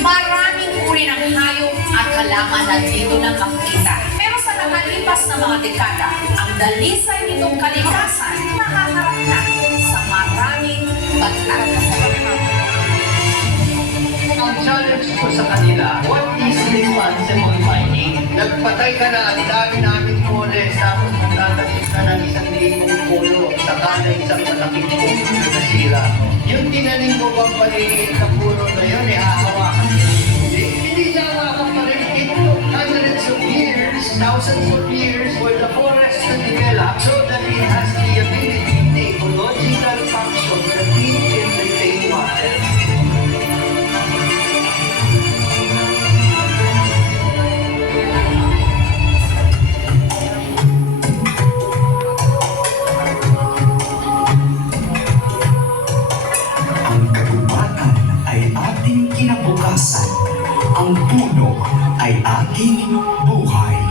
maraming uri ng hayop at halaman na dito na makita. Pero sa nakalipas na mga dekada, ang dalisay nitong kalikasan nakaharap na sa maraming banta. Ang challenge ko sa kanila, what is responsible mining? Nagpatay ka na, ang dami namin forest, tapos magtatapos ka ng 1,000 puno, saka na isang malaking puno na nasira. Yung tinanim mo bang paliliit na puno na yun, hahawakan. Hindi siya hawakan pa rin. It took hundreds of years, thousands of years for the forest to develop so that it has the ability, the ecological function that it can retain water. Kinabukasan, ang puno ay ating buhay.